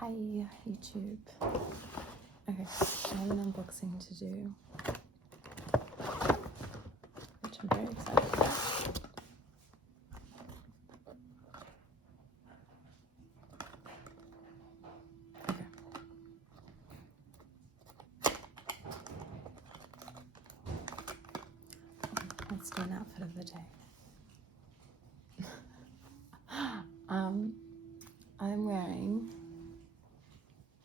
Hi YouTube. Okay, I have an unboxing to do, which I'm very excited about. Okay. Let's do an outfit of the day. I'm wearing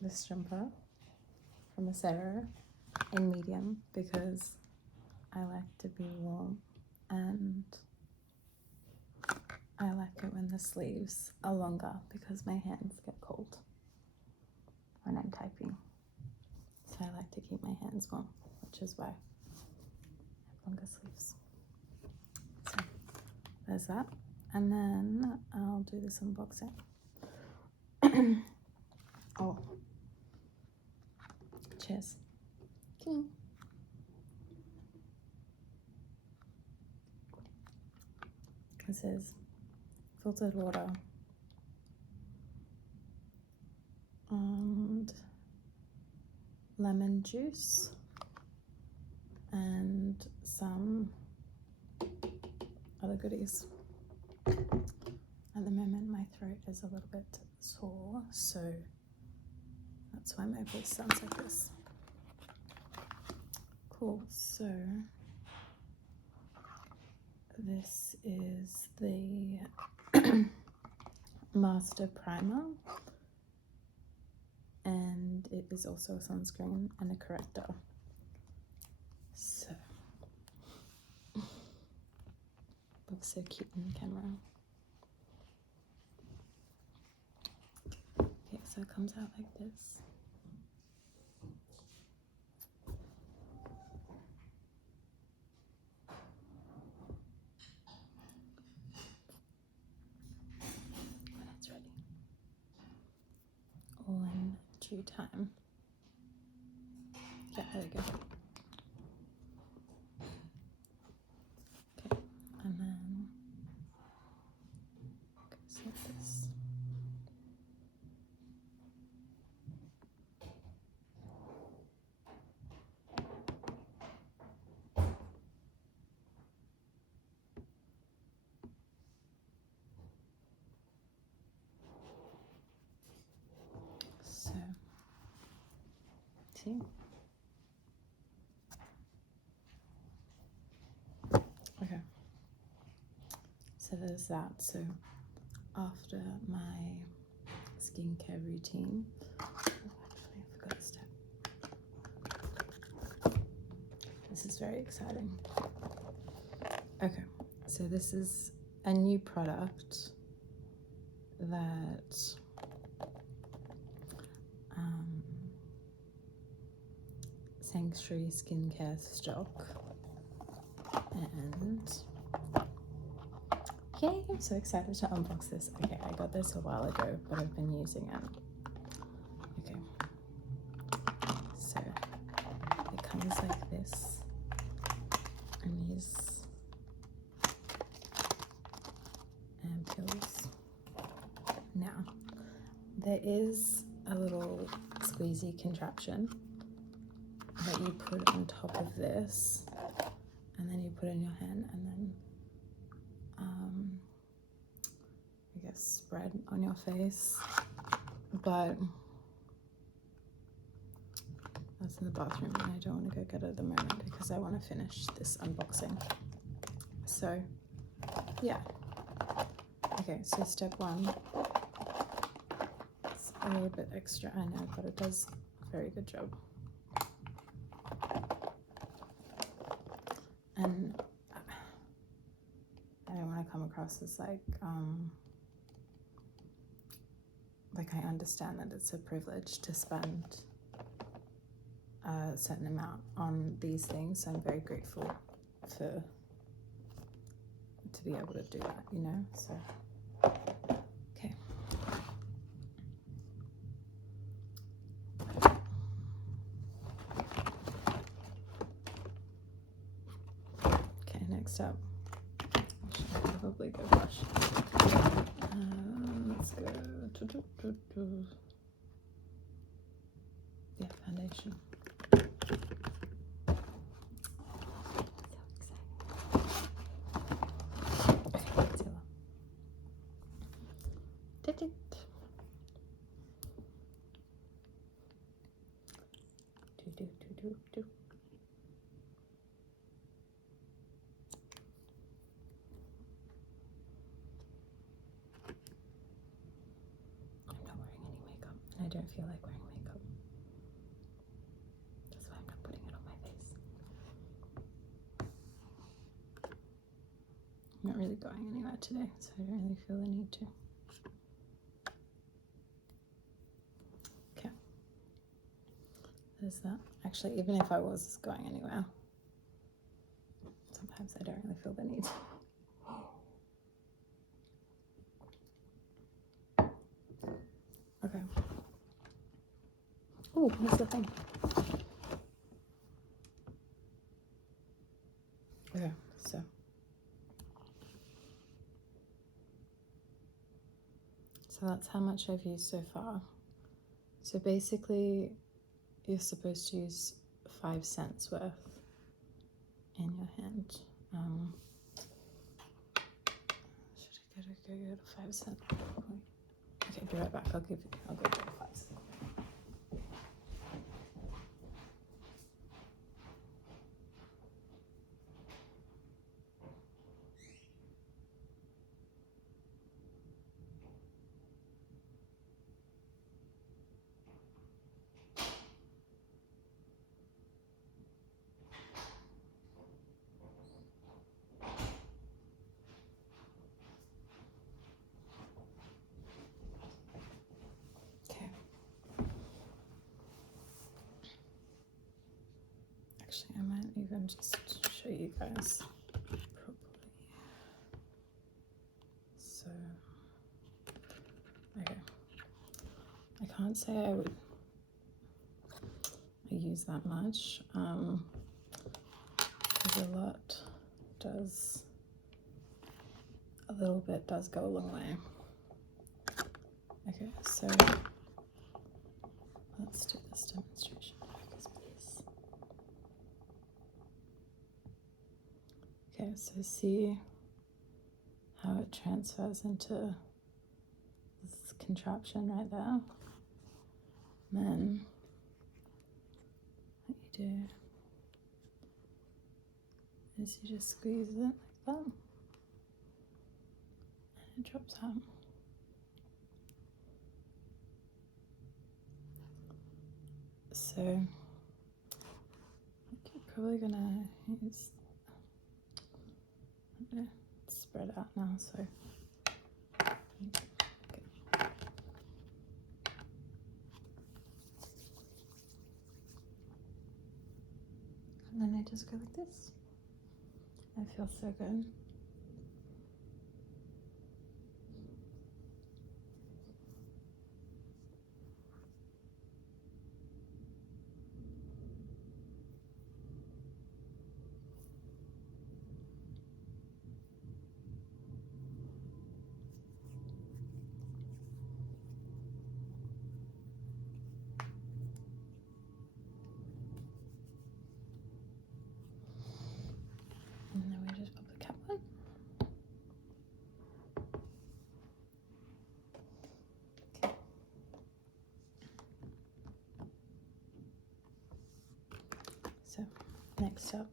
this jumper from Sarah in medium because I like to be warm and I like it when the sleeves are longer because my hands get cold when I'm typing. So I like to keep my hands warm, which is why I have longer sleeves. So there's that. And then I'll do this unboxing. Oh, cheers. This is filtered water and lemon juice and some other goodies. At the moment my throat is a little bit sore, so that's why my voice sounds like this. Cool, so this is the Master Primer, and it is also a sunscreen and a corrector. So, looks so cute in the camera. Okay, so it comes out like this. When it's ready. All in due time. Yeah, there we go. Okay, and then goes like this. So, see? Okay. So there's that. So after my skincare routine, actually I forgot a step. This is very exciting. Okay, so this is a new product that Sanctuary Skincare stock, and yay, I'm so excited to unbox this. Okay, I got this a while ago, but I've been using it. Okay, so it comes like this, and these pills. Now, there is a little squeezy contraption that you put on top of this, and then you put it in your hand, and then I guess spread on your face. But that's in the bathroom, and I don't want to go get it at the moment because I want to finish this unboxing. So yeah. Okay, so step one. It's a little bit extra, I know, but it does a very good job. And I don't want to come across as like I understand that it's a privilege to spend a certain amount on these things, so I'm very grateful to be able to do that, you know, so okay. Okay, next up, I should probably go brush. Let's go. yeah, foundation. Okay, concealer. Did it. Do. I'm not wearing any makeup, and I don't feel like wearing makeup. That's why I'm not putting it on my face. I'm not really going anywhere today, so I don't really feel the need to. Okay. There's that. Actually, even if I was going anywhere, sometimes I don't really feel the need. Okay. Oh, here's the thing. Okay, so that's how much I've used so far. So basically, you're supposed to use 5 cents worth in your hand. Should I go to 5 cents? Okay, be right back. I'll go to 5 cents. Okay. Actually, I might even just show you guys properly. So, okay. I can't say I would use that much, because a little bit does go a long way. Okay, so let's do this demonstration. Focus, please. Okay, so see how it transfers into this contraption right there. And then what you do is you just squeeze it like that, and it drops out. So I'm probably gonna use, it's spread out now, so okay. And then I just go like this. I feel so good. And then we just pop the cap on. Okay. So next up,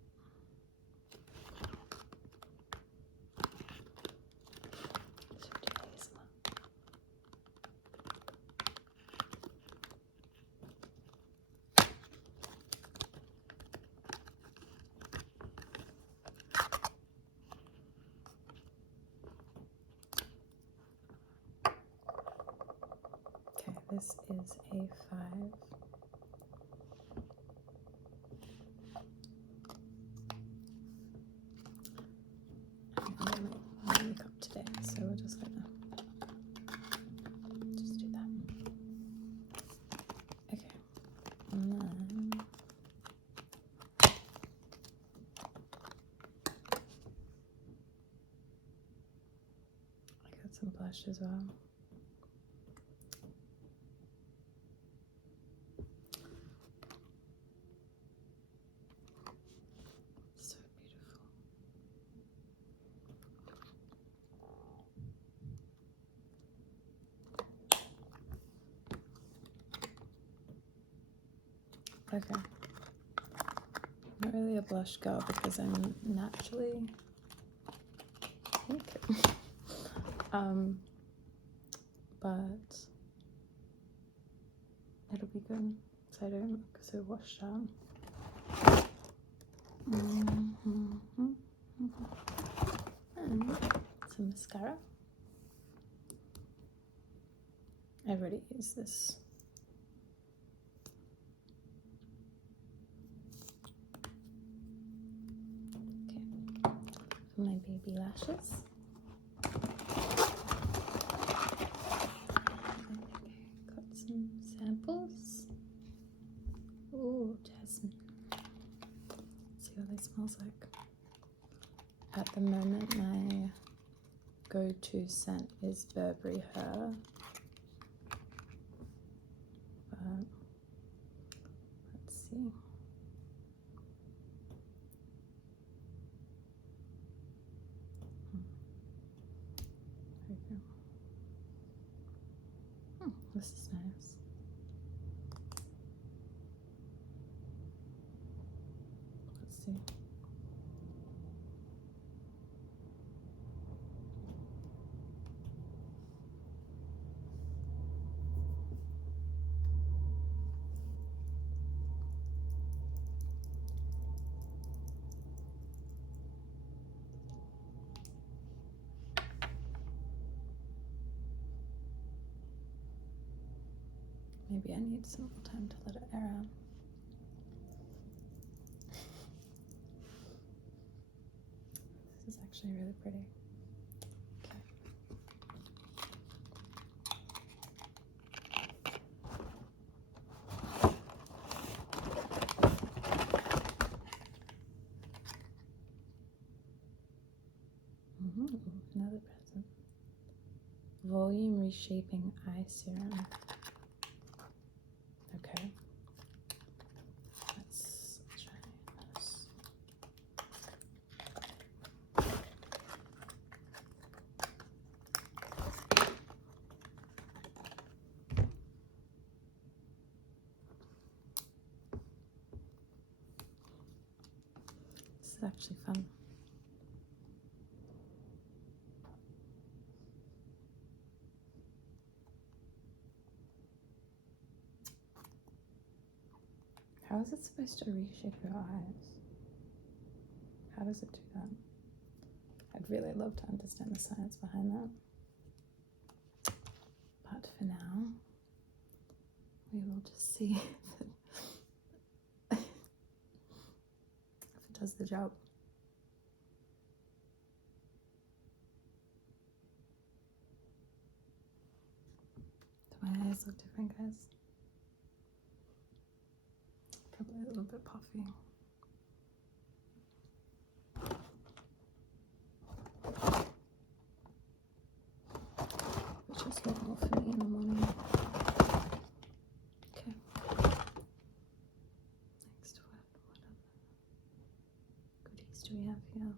okay, this is a 5. I'm gonna make up today, so we're just gonna just do that. Okay, and then I got some blush as well. Okay. I'm not really a blush girl because I'm naturally pink. But it'll be good so I don't look so washed out. And some mascara. I've already used this. Okay, for my baby lashes. Got some samples. Oh, jasmine. Let's see what that smells like. At the moment, my go-to scent is Burberry Her. But let's see. There we go. This is nice. Let's see. Maybe I need some more time to let it air out. This is actually really pretty. Okay. Another present. Volume Reshaping Eye Serum. Okay. Let's try this. This is actually fun. How is it supposed to reshape your eyes? How does it do that? I'd really love to understand the science behind that. But for now, we will just see if it does the job. Do my eyes look different, guys? Probably a little bit puffy. Which is normal for me in the morning. Okay. Next, what other goodies do we have here?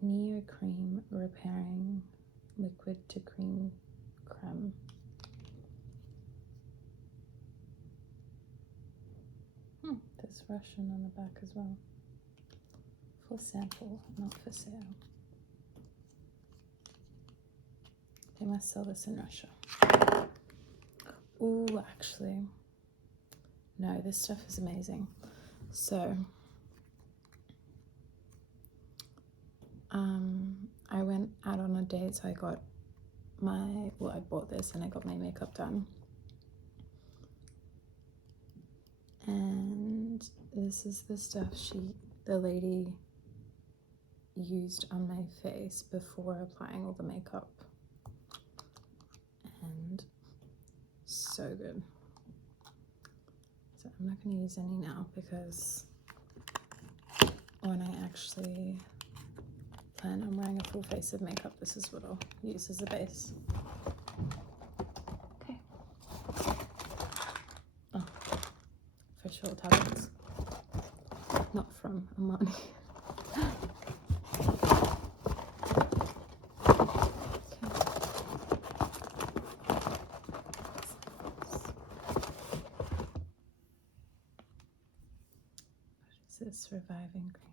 Neo Cream Repairing Liquid to Cream Creme. There's Russian on the back as well. For sample, not for sale. They must sell this in Russia. Ooh, actually. No, this stuff is amazing. So, I went out on a date, so I got I bought this and I got my makeup done. And this is the stuff the lady used on my face before applying all the makeup. And so good. So I'm not going to use any now because when I actually plan on wearing a full face of makeup, this is what I'll use as a base. Okay. Oh, facial tablets. Not from Armani. reviving cream.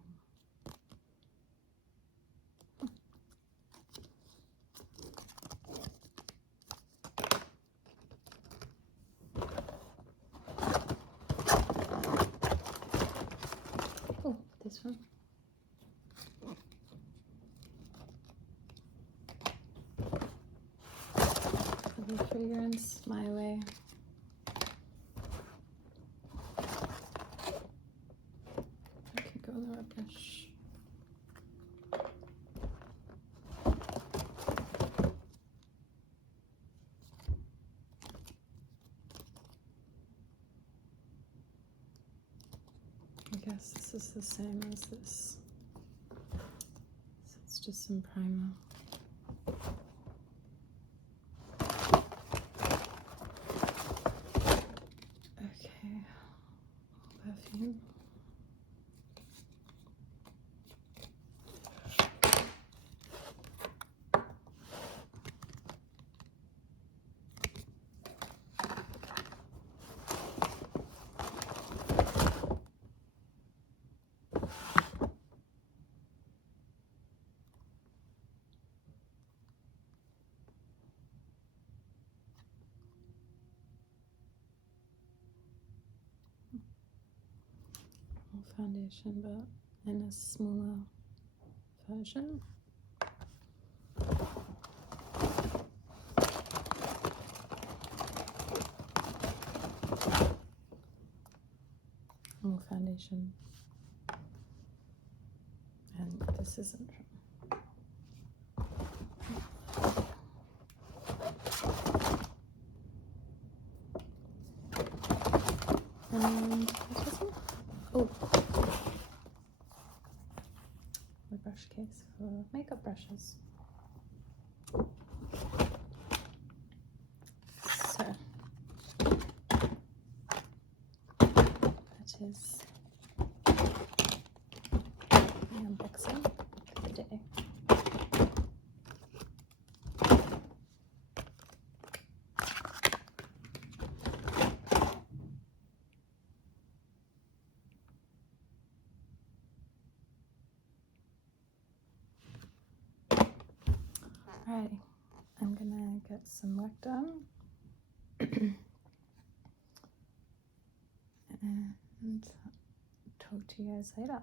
Oh, this one. The fragrance my way. I can go in the rubbish. I guess this is the same as this. So it's just some primer. Okay, perfume. Foundation, but in a smaller version. More foundation, and this isn't and what is it? Oh, the brush case for makeup brushes. So that is the unboxing for the day. Alrighty, I'm gonna get some work done and talk to you guys later.